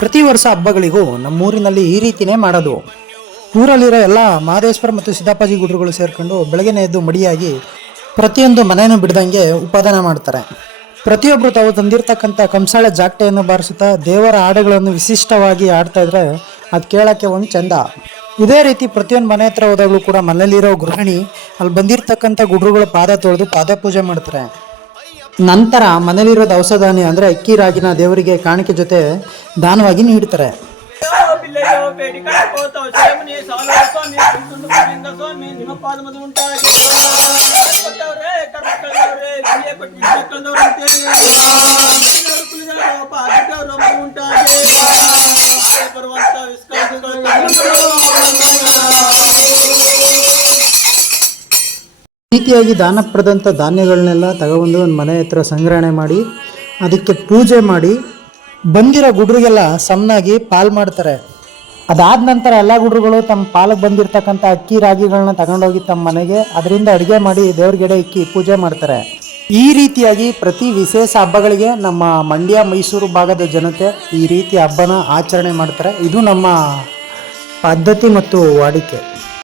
ಪ್ರತಿ ವರ್ಷ ಹಬ್ಬಗಳಿಗೂ ನಮ್ಮೂರಿನಲ್ಲಿ ಈ ರೀತಿನೇ ಮಾಡೋದು. ಊರಲ್ಲಿರೋ ಎಲ್ಲ ಮಹದೇಶ್ವರ ಮತ್ತು ಸಿದ್ದಪ್ಪಾಜಿ ಗುಡ್ರುಗಳು ಸೇರ್ಕೊಂಡು ಬೆಳಗ್ಗೆನೇ ಎದ್ದು ಮಡಿಯಾಗಿ ಪ್ರತಿಯೊಂದು ಮನೆಯನ್ನು ಬಿಡದಂಗೆ ಉಪಾದಾನ ಮಾಡ್ತಾರೆ. ಪ್ರತಿಯೊಬ್ಬರು ತಾವು ತಂದಿರ್ತಕ್ಕಂಥ ಕಂಸಾಳೆ ಜಾಗಟೆಯನ್ನು ಬಾರಿಸುತ್ತಾ ದೇವರ ಹಾಡುಗಳನ್ನು ವಿಶಿಷ್ಟವಾಗಿ ಆಡ್ತಾ ಇದ್ರೆ ಅದು ಕೇಳೋಕ್ಕೆ ಒಂದು ಚಂದ. ಇದೇ ರೀತಿ ಪ್ರತಿಯೊಂದು ಮನೆ ಹತ್ರ ಹೋದಾಗಲೂ ಕೂಡ ಮನೆಯಲ್ಲಿರೋ ಗೃಹಿಣಿ ಅಲ್ಲಿ ಬಂದಿರತಕ್ಕಂಥ ಗುಡ್ರುಗಳ ಪಾದ ತೊಳೆದು ಪಾದ ಪೂಜೆ ಮಾಡ್ತಾರೆ. ನಂತರ ಮನೇಲಿರೋ ದವಸ ಧಾನ್ಯ ಅಂದರೆ ಅಕ್ಕಿ ರಾಗಿನ ದೇವರಿಗೆ ಕಾಣಿಕೆ ಜೊತೆ ದಾನವಾಗಿ ನೀಡ್ತಾರೆ. ರೀತಿಯಾಗಿ ದಾನ ಪಡೆದಂಥ ಧಾನ್ಯಗಳನ್ನೆಲ್ಲ ತಗೊಬಂದು ಒಂದು ಮನೆ ಹತ್ರ ಸಂಗ್ರಹಣೆ ಮಾಡಿ ಅದಕ್ಕೆ ಪೂಜೆ ಮಾಡಿ ಬಂದಿರೋ ಗುಡ್ರಿಗೆಲ್ಲ ಸಮನಾಗಿ ಪಾಲ್ ಮಾಡ್ತಾರೆ. ಅದಾದ ನಂತರ ಎಲ್ಲ ಗುಡ್ರುಗಳು ತಮ್ಮ ಪಾಲಕ್ಕೆ ಬಂದಿರತಕ್ಕಂಥ ಅಕ್ಕಿ ರಾಗಿಗಳನ್ನ ತಗೊಂಡೋಗಿ ತಮ್ಮ ಮನೆಗೆ ಅದರಿಂದ ಅಡುಗೆ ಮಾಡಿ ದೇವ್ರಿಗೆಡೆ ಇಕ್ಕಿ ಪೂಜೆ ಮಾಡ್ತಾರೆ. ಈ ರೀತಿಯಾಗಿ ಪ್ರತಿ ವಿಶೇಷ ಹಬ್ಬಗಳಿಗೆ ನಮ್ಮ ಮಂಡ್ಯ ಮೈಸೂರು ಭಾಗದ ಜನತೆ ಈ ರೀತಿ ಹಬ್ಬನ ಆಚರಣೆ ಮಾಡ್ತಾರೆ. ಇದು ನಮ್ಮ ಪದ್ಧತಿ ಮತ್ತು ವಾಡಿಕೆ.